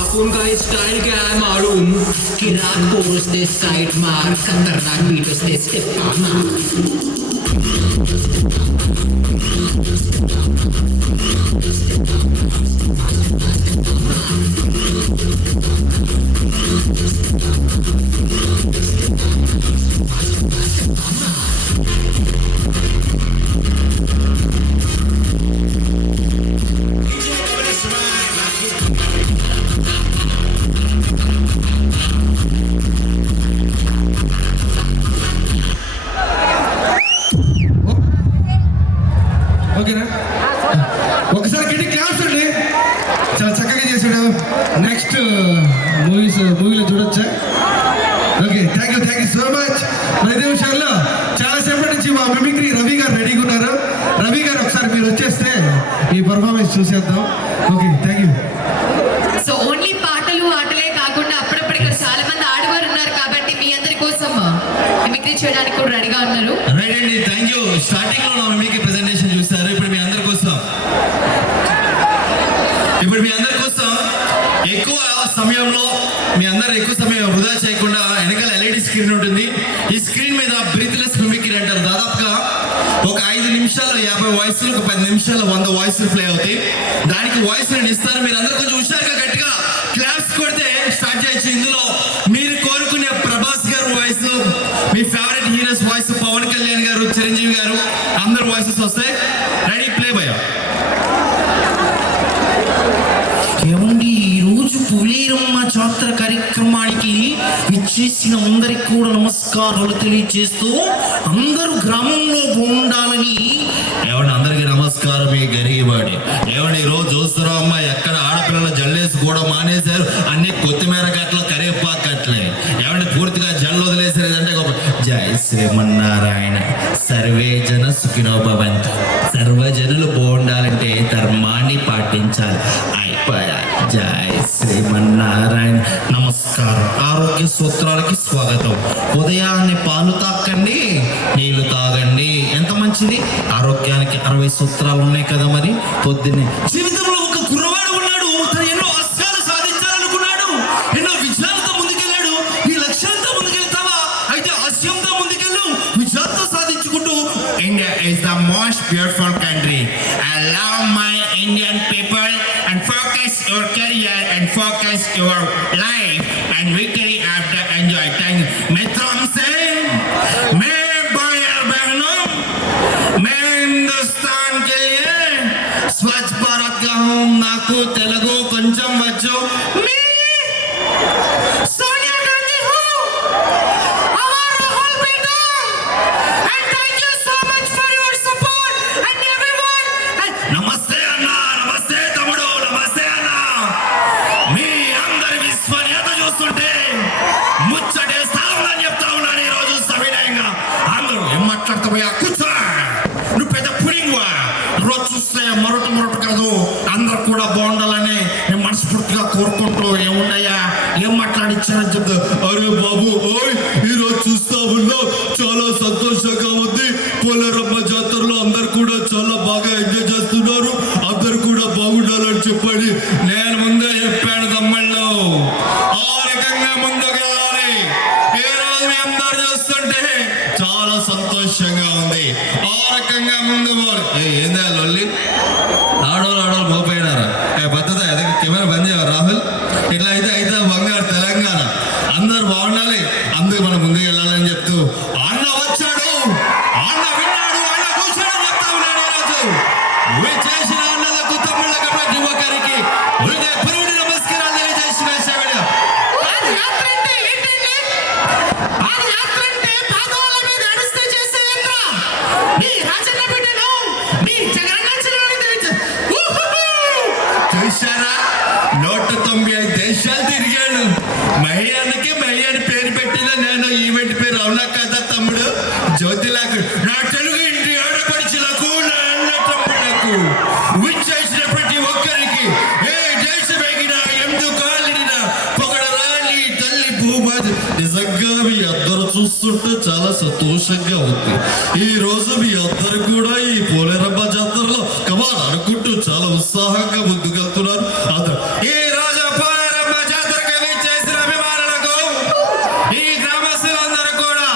आपण काही स्टाईल काय मालूम की रात को उसने साइड मार खतरनाक बीट उसने स्टेप मार ఓకేనా? ఒకసారి గట్టి క్లాప్స్ అండి, చాలా చక్కగా చేశాడు. నెక్స్ట్ మూవీలో చూడొచ్చా? Okay, thank you so much. మరి ఇదే విషయాల్లో చాలాసేపటి నుంచి మా మిమిక్రీ రవి గారు రెడీగా ఉన్నారు. రవి గారు ఒకసారి మీరు వచ్చేస్తే ఈ పర్ఫార్మెన్స్ చూసేద్దాం. Okay, thank you. So only పాటలు ఆటలే కాకుండా అప్పుడప్పుడు ఇక్కడ చాలా మంది ఆడవారు ఉన్నారు కాబట్టి మీ అందరి కోసం మిమిక్రీ చేయడానికి కూడా రెడీగా ఉన్నారు. రైట్ అండి, థ్యాంక్ యూ. స్టార్టింగ్ లో మిమిక్రీ ప్రెజెంటేషన్ చూస్తారు. ఇప్పుడు మీ అందరి కోసం ఎక్కువ సమయం వృధా చేయకుండా వెనకాల ఎల్ఈడి స్క్రీన్ ఉంటుంది. ఈ స్క్రీన్ మీద బ్రీత్లెస్ మిమిక్రీ అంటారు. దాదాపుగా ఒక 5 నిమిషాలు 50 వాయిస్లు, ఒక 10 నిమిషాలు 100 వాయిస్లు ప్లే అవుతాయి. దానికి వాయిస్ నేను ఇస్తాను. మీరు అందరూ కొంచెం హుషారుగా గట్టిగా క్లాప్స్ కొడితే స్టార్ట్ చేయొచ్చు. ఇందులో మీరు కోరుకునే ప్రభాస్ గారు వాయిస్, మీ favourite heroes voice, Pawan Kalyan garu, Chiranjeevi గారు, అందరు వాయిసెస్ వస్తాయి. రెడీ, ప్లే భయ్యా. ఏమండి, ఈరోజు పులేరమ్మ జాతర కార్యక్రమానికి ఇచ్చేసిన అందరికి కూడా నమస్కారాలు తెలియజేస్తూ అందరూ గ్రామంలో బాగుండాలని. ఏమండి, అందరికీ నమస్కారం. మీ గరిగివాడి ఏమండి, ఈరోజు చూస్తారో అమ్మ, ఎక్కడ ఆడపిల్లల జల్లేసి కూడా మానేశారు. అన్ని కొత్తిమీర కట్టలు, కరివేపాకు కట్టలే. ఏమండి, పూర్తిగా జల్లు వదిలేసారు. ఏదంటే జై శ్రీమన్నారాయణ, సర్వే జన సుఖినో భవంతు. సర్వజనులు బాగుండాలంటే ధర్మాన్ని పాటించాలి. అయిపోయా. జై శ్రీమన్నారాయణ. నమస్కారం. ఆరోగ్య సూత్రాలకి స్వాగతం. ఉదయాన్నే పాలు తాకండి, నీళ్లు తాగండి. ఎంత మంచిది. ఆరోగ్యానికి 60 సూత్రాలు ఉన్నాయి కదా. మరి పొద్దున్నే జీవితంలో ఒక కుర్రవాడు ఉన్నాడు. తను ఎన్నో అస్యాలు సాధించాలనుకున్నాడు, ఎన్నో విజయాలతో ముందుకెళ్ళాడు. ఈ లక్ష్యంతో ముందుకెళ్తావా? అయితే ఆశయంతో ముందుకెళ్ళు, విజయాలతో సాధించుకుంటూ. India is the most beautiful country. I love my Indian people and focus your career and focus your life and victory after enjoy. Thank you. Metron Singh, मैं भाइयों बहनों, मैं हिंदुस्तान के लिए स्वच्छ भारत का हूँ. नाकू तेलुगु కొంచెం వచ్చు. सोनिया गांधी हूँ, हमारा राहुल बेटा. And thank you so much for your support and everyone. नमस्ते अन्ना, नमस्ते तमुడు, నమస్తే అన్న. మీ అందరి విశ్వనీయత చూస్తుంటే ముచ్చటేస్తా ఉందని చెప్తా ఉన్నాను ఈరోజు సవినయంగా. అందరూ ఏం మాట్లాడతావయ్యా? కూర్చో, నువ్వు పెద్ద పుడింగువా. రోజు చూస్తే మొరటు కాదు, అందరు కూడా బాగుండాలని నేను మనస్ఫూర్తిగా కోరుకుంటూ ఏమున్నాయా, ఏం మాట్లాడిచ్చానని చెప్తా. అరే బాబు, ఓయ్, ఈరోజు చూస్తా ఉన్నా చాలా సంతోషంగా ఉంది. పోలేరమ్మ జాతరలో అందరు కూడా చాలా బాగా ఎంజాయ్ చేస్తున్నారు. అందరు కూడా బాగుండాలని చెప్పండి. నేను ముందే చెప్పాను తమ్ముళ్ళు, ఆ రకంగా ముందుకెళ్ళాలి. ఈ రోజు మీ అందరు చూస్తుంటే చాలా సంతోషంగా ఉంది. ఆ రకంగా ముందు ఏందా లొల్లి? ఆడోళ్ళు మోపోయినారా? పద్ధతి అదే కెమెరా బంద్ చేయవా రాహుల్? ఇట్లా అయితే బంగారు తెలంగాణ. అందరు బాగుండాలి, అందరు మనం ముందుకు వెళ్ళాలని చెప్తూ అన్న వచ్చాడు, అన్న విన్నాడు, అన్న కూర్చోడు చెప్తా ఉన్నాడు. ఈరోజు చేసిన అన్నలకు తమ్ముళ్ళకి ప్రతి ఒక్కరికి హృదయపూర్వక నమస్కారాలు తెలియజేసిన చూశారా? 195 దేశాలు తిరిగాను. మహిళకి మహిళని పేరు పెట్టిన నేను. ఈవెంట్ పేరు అవునా కదా తమ్ముడు? జ్యోతిలాకు, నా తెలుగు ఇంటి ఆడపడుచులకు, నా అన్న తమ్ముళ్లకు, విచ్చేసిన ప్రతి ఒక్కరికి, ఏ దేశం ఎగినా, ఎందుకు కాలిడినా పొగడరాని తల్లి భూమాది. నిజంగా మీ అందరూ చూస్తుంటే చాలా సంతోషంగా ఉంది. ఈ రోజు మీ అందరు కూడా ఈ పోలేరమ్మ జాతరలో బాగా ముందుకెళ్తున్నారు. ఈ రాజా పోరారమ్మ జాతరకి విచ్చేసిన అభిమానులకు, ఈ గ్రామస్తులందరూ కూడా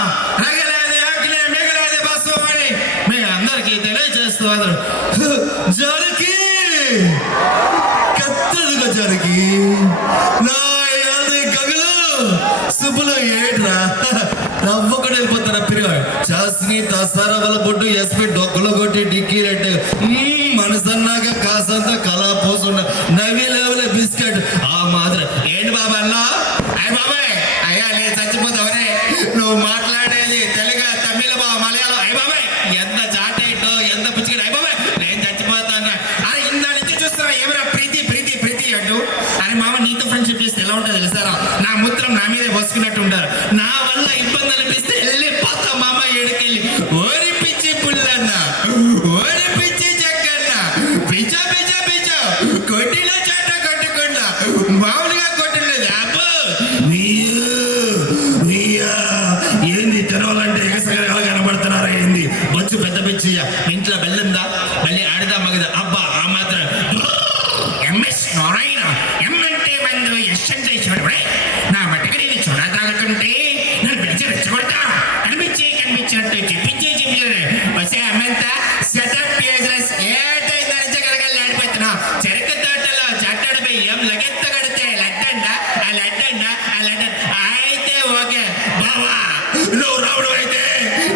రగిలేది అగ్ని మిగిలేది బస్సు అని మీ అందరికీ తెలియజేస్తున్నారు. జరికి కత్తదుగా జరికి నా యాది గగలు సుబ్బులు ఏట్రా నవ్వుకొని వెళ్ళిపోతారా పిరిగాడు చాస్ని తసార వల్ల బొడ్డు ఎస్పీ డొక్కలో కొట్టి డిక్కీ రెట్టు మనసన్నాక కాసంత కళా పోసుండ నవ్వి లేవలే బిస్కెట్ ఆ మాత్రం ఏంటి బాబా అన్నా అయ్య బాబాయ్ అయ్యా నేను చచ్చిపోతావరే నువ్వు మాట్లాడేది తెలుగు తమిళ మలయాళం అయ్య బాబాయ్ ఎంత చాటేటో ఎంత పుచ్చిక అయ్య బాబాయ్ నేను చచ్చిపోతాను అరే ఇందా నుంచి చూస్తారా ఏమైనా ప్రీతి ప్రీతి ప్రీతి అంటూ అరే మామ నీతో ఫ్రెండ్షిప్ చేస్తే ఎలా ఉంటుంది తెలుసారా నా మూత్రం నా మీదే పోసుకున్నట్టు ఉంటారు నా వల్ల ఇబ్బంది అనిపిస్తే వెళ్ళిపోతా మామ ఏడుకెళ్ళి ఓడిపించి పుల్లన్న ఓడిపించి చెక్కన్న పిచ్చ పిచ్చ పిచ్చ కొట్టిలో చాట కొట్టకుండా మామూలుగా కొట్టలేదు అబ్బో ఏంది తెరవాలంటే ఎగసగల కనబడుతున్నారా ఏంది బొచ్చు పెద్ద పిచ్చియ్య ఇంట్లో బెల్లందా మళ్ళీ ఆడదా మగదా అబ్బా ఆ మాత్రం ఎంఎస్ నారాయణ ఎం అంటే మందు ఎస్ అంటే చూడబడే నా మట్టుకు నేను చూడ తాగుతుంటే నన్ను పిలిచి రెచ్చగొడతా కనిపించినట్టు చెప్పించి వచ్చే అమ్మంతా సెటప్ పేజెస్ ఏటైంది నచ్చగలగలు ఆడిపోతున్నా చెరుకు తోటలో చట్టడిపై ఏం లగెత్త కడితే లడ్డండ ఆ లడ్డండ ఆ లడ్డ అయితే ఓకే బావా నువ్వు రావడం అయితే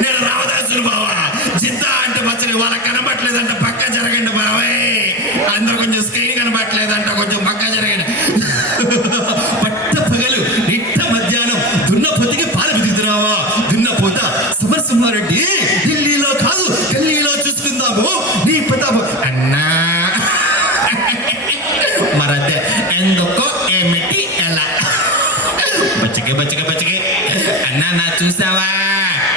నేను రావదాసులు బావా జిద్దా అంటే మచ్చని వాళ్ళకి కనబట్టలేదంట పక్క జరగండి బావే అందరూ కొంచెం స్క్రీన్ కనబట్టలేదంట కొంచెం పక్క జరగండి పట్ట పగలు నిట్ట మధ్యాహ్నం దున్నపోతికి పాలు బిగుతురావా దున్నపోత సమరసింహారెడ్డి ఢిల్లీలో కాదు ఢిల్లీలో చూసుకుందాము నీ ప్రతాపం అన్నా మరదే ఎందుకో ఏమిటి ఎలా బచ్చకే అన్నా నా చూసావా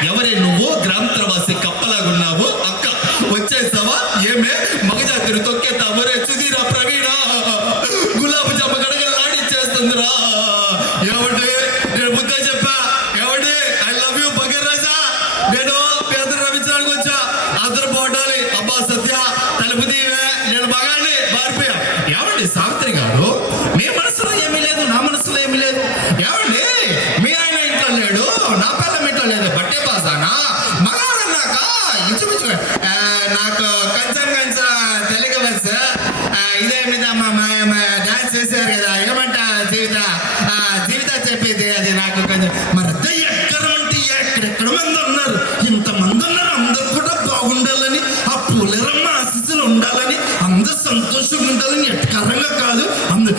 ఎవరే నువ్వు గ్రామత్రవాసి కప్పలాగున్నావు అక్క వచ్చేసావా ఏమే మగజాతిని తొక్కేతా మరే సుధీరా ప్రవీణ గులాబీ జామ గడగలాడిచ్చేస్తుందిరా ఏమంటే నేను ముందే చెప్పా ఏమంటే ఐ లవ్ యూ బగర్ రాజా నేను మీ అందరు రమించడానికి వచ్చా అందరు బాగుండాలి అబ్బా సత్య తలుపు దీవే నేను మగాన్ని మారిపోయా ఏమండి సావిత్రి గారు మీ మనసులో ఏమీ లేదు నా మనసులో ఏమీ లేదు ఏమండి మీ ఆయన ఇంట్లో లేడు నా పిల్లం ఇంట్లో లేదు బట్టే బాసానా మగాడన్నాక ఇంచుమించు నాకు కొంచెం తెలుగు బస్ ఇదేమిటమ్మా డాన్స్ చేశారు కదా ఏమంట జీవిత చెప్పింది అది నాకు కొంచెం మరి ఎక్కడంటే ఎక్కడెక్కడ మంది ఉన్నారు ఇంతమంది ఉన్నారు అందరు కూడా బాగుండాలని ఆ పూలేరమ్మ ఆశీస్సులు ఉండాలని అందరు సంతోషంగా ఉండాలని ఎట్టకరంగా కాదు అందరు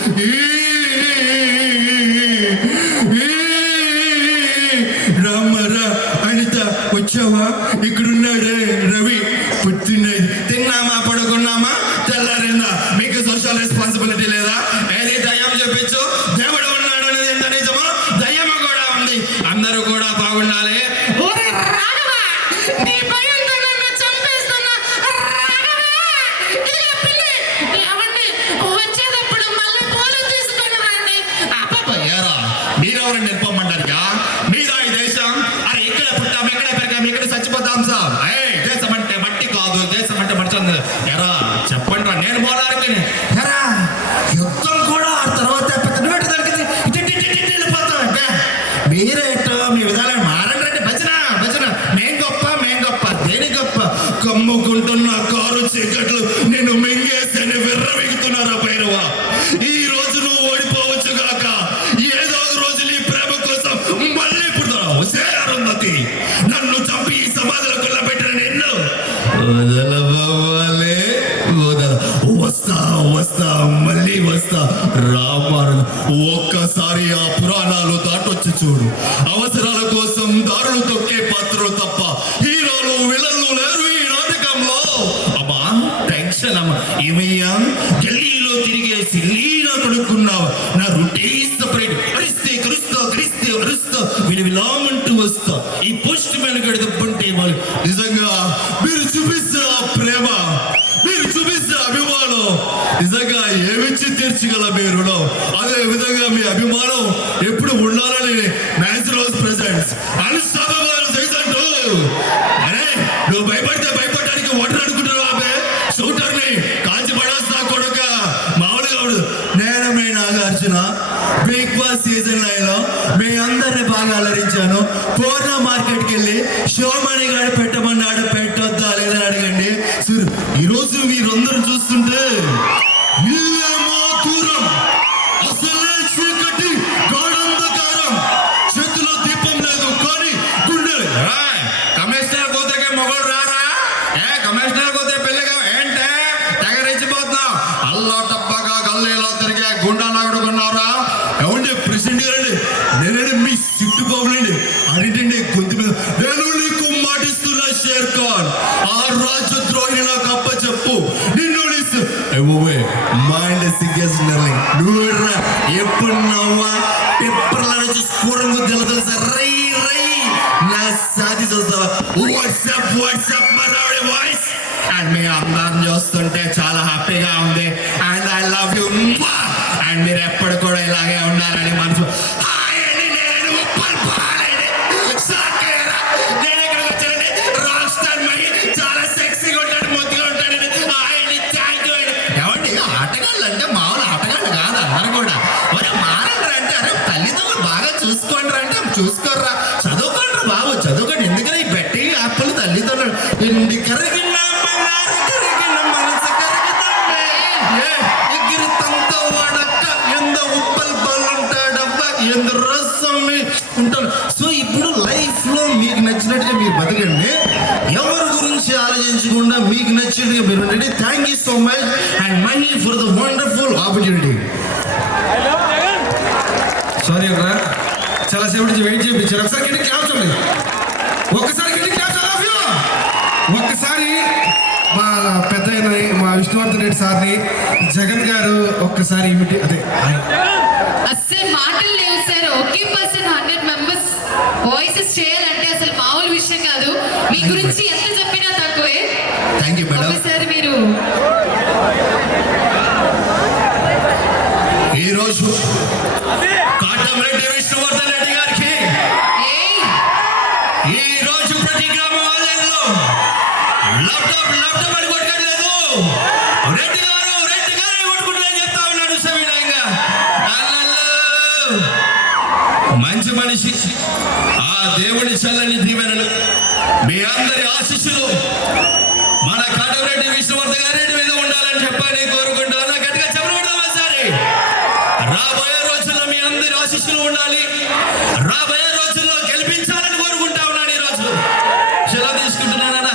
రామరా అనిత వచ్చావా ఇక్కడున్నాడే రవి పుట్టినది తిన్నామా పడుకున్నామా తెల్లారిందా మీకు సోషల్ రెస్పాన్సిబిలిటీ లేదా ఏది దయ్యం చెప్పించు దేవుడు ఉన్నాడు అనేది ఎంత నిజమో దయ్యము కూడా ఉంది అందరూ కూడా బాగుండాలి మీరెవరండి నిలిపోమంటారుగా మీదా ఈ దేశం అరే ఇక్కడ పుట్టాం ఎక్కడ పెరిగాం ఎక్కడ చచ్చిపోతాం సార్ దేశం అంటే మట్టి కాదు దేశం అంటే మర్చింది ఎరా చెప్పండి రా నేను పోరాడికి ఎరా యుద్ధం కూడా ఆ తర్వాత వెళ్ళిపోతాం మీరేటో మీ విధానం మారండి భజన మేం గొప్ప దేని గొప్ప కమ్ముకుంటున్న కారు చీకట్లు నేను మింగేసి విర్రవిగుతున్నారా భైరవా ఈ రోజు నువ్వు ఓడిపోవచ్చు గాక ఏదో రోజు నీ ప్రేమ కోసం మళ్ళీ పుడతావు అరుంధతి నన్ను చంపి ఈ సమాధిలో కొల్లబెట్టిన నిన్ను వదలవలే వస్తా మళ్ళీ వస్తా రామారు ఒక్కసారి ఆ పురాణాలు దాటొచ్చి చూడు అవసరాల కోసం దారులు తొక్కే పాత్రలు తప్ప హీరోలు విలన్లు లేరు ఈ నాటకంలో అమ్మా టెన్షన్ అమ్మా ఏమయ్యా ఢిల్లీలో తిరిగేసి లీలా కొడుకున్నావు నా రుటే సపరేట్ అరిస్తే క్రిస్తే అరుస్తా విలామంటూ వస్తా ఈ పోస్ట్ మ్యాన్ గడి తప్పుంటే వాళ్ళు నిజంగా మీరు చూపిస్తే ఆ ప్రేమ మీరు చూపిస్తే అభిమానం నిజంగా ఏమిచ్చి తీర్చగల మీ రుణం అదే విధంగా మీ అభిమానం ఎప్పుడు ఉండాలని న్యాచురల్ ప్రెసెంట్స్ అన్స్టాపబుల్ చేసంటూ అరే నువ్వు భయపడితే భయపడడానికి ఓటర్ అనుకుంటున్నావు షూటర్ని కాల్చి పడేస్తా కొడుక మైండ్ సిగ్గేస్తున్నారు నువ్వురా ఎప్పుడు నవ్వా పేపర్ల నుంచి స్కూరం తెలుసా రై రై నా సాధి చూస్తావా వాట్సాప్ మరాడే వాయిస్ అండ్ మీ అందరిని చూస్తుంటే చాలా హ్యాపీగా ఉంది and I love you and మీరు ఎప్పుడు కూడా ఇలాగే ఉండాలని మనసు హాయ్ అండి, నేను ఉప్పల్ బాలండి. సాకేరా. నేను ఇక్కడికి వచ్చానండి. రాక్ స్టార్ మహి చాలా సెక్సీగా ఉంటాడు, ముద్దుగా ఉంటాడండి. హాయ్ అండి, థ్యాంక్ యూ అండి. ఏమండి ఆటగాళ్ళు అంటే మామూలు ఆటగాళ్ళు కాదు అందరు కూడా. మరి మారండి అంటే అరే తల్లిదండ్రులు బాగా చూసుకోండి అంటే చూసుకోర్రా, చదువుకోండి బాబు చదువుకోండి. ఎందుకని ఈ బెట్టి యాప్లు తల్లిదండ్రులు ఇండి కరిగిన బంగారు కరిగిన మనసు కరుగుతుంది. ఎగిరి తంత వాడక్క ఎంత ఉప్పల్ బాల్ ఉంటాడవ్వ ఎంత రసం ఉంటాడు. సో ఇప్పుడు లైఫ్ లో మీకు నచ్చినట్టుగా మీరు బతకండి, ఎవరి గురించి ఆలోచించకుండా మీకు నచ్చినట్టుగా మీరు ఉండండి. Thank you so much and money for the wonderful opportunity. Sorry అన్న, చాలా సేపు నుంచి వెయిట్ చేయించారు. ఒకసారి గట్టి క్లాప్స్ ఉన్నాయి, ఒక్కసారి గట్టి క్లాప్స్. I love you. ఒక్కసారి మా పెద్ద మా విష్ణువర్ధన్ రెడ్డి సార్ని, జగన్ గారు ఒక్కసారి ఇమిటి అదే అస్సలు మాటలు లేవు సార్. ఒకే పర్సన్ 100 మెంబర్స్ వాయిసెస్ చేయాలంటే అసలు మామూలు విషయం కాదు. మీ గురించి ఎంత చెప్పినా తక్కువే. Thank you madam. ఒకసారి మీరు ఈరోజు కాటమరెడ్డి విష్ణువర్ధన్ రెడ్డి గారికి ఏయ్ ఈ రోజు ప్రతి గ్రామ వాళ్ళలో ల్యాప్టాప్ అని కొట్టుకోవట్లేదు. రెడ్డి గారు కొట్టుకుంటున్నారని చెప్తా ఉన్నాడు సవినంగా. మంచి మనిషి, ఆ దేవుని చల్లని దీవెనలు, మీ అందరి ఆశీస్సులు మన కాటమరెడ్డి విష్ణువర్ధన్ రెడ్డి మీద ఉండాలని చెప్పని కోరుకుంటున్నా. గట్టిగా చెప్పబడదామా సరే. రాబోయే రోజుల్లో మీ అందరి ఆశీస్సులు ఉండాలి, రాబోయే రోజుల్లో గెలిపించాలని కోరుకుంటా ఉన్నాను. ఈ రోజు సెలవు తీసుకుంటున్నానా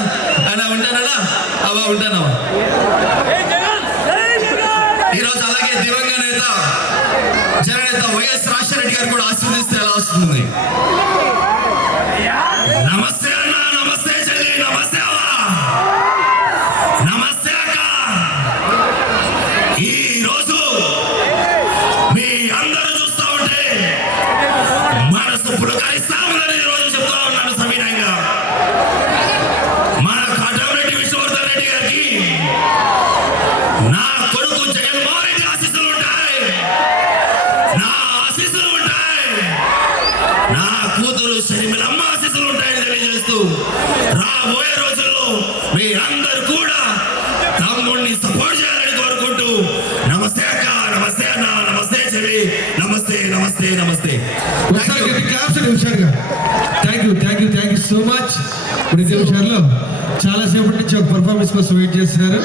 అలా ఉంటానా అవా ఉంటానా. ఈరోజు అలాగే దివంగత నేత జననేత వైఎస్ రాజశేఖర గారు కూడా ఆశీర్వదిస్తే ఎలా వస్తుంది. నమస్తే అన్న, నమస్తే చెల్లి, నమస్తే అవ్వ, నమస్తే అక్క. ఈ రోజు మీ అందరూ చూస్తా ఉంటే మనసు పులకరిస్తా ఉందని ఈరోజు చెప్తా ఉన్నాను సవినయంగా. మన కాటమరెడ్డి విష్ణువర్ధన్ రెడ్డి గారికి నా కొడుకు జగన్మోహన్ రెడ్డి ఆశీస్సులు ఉంటాయి, నా ఆశీస్సులు ఉంటాయి, నా కూతురు షర్మిలమ్మ ఆశీస్సులు ఉంటాయని తెలియజేస్తూ రాబోయే రోజుల్లో మీ అందరు కూడా తమ్ముడిని సపోర్ట్ చేయాలని కోరుకుంటూ నమస్తే అక్క, నమస్తే అన్న, నమస్తే చెల్లి, నమస్తే నమస్తే నమస్తే. ఒకసారి గట్టి క్లాప్స్ అండి హుషారుగా. Thank you so much. ఇప్పుడు ఇదే హుషారులో చాలా సేపటి నుంచి ఒక పర్ఫార్మెన్స్ కోసం వెయిట్ చేస్తున్నారు.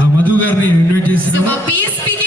ఆ మధు గారిని ఇన్వైట్ సో చేస్తున్నాము. మా పిఎస్పీకి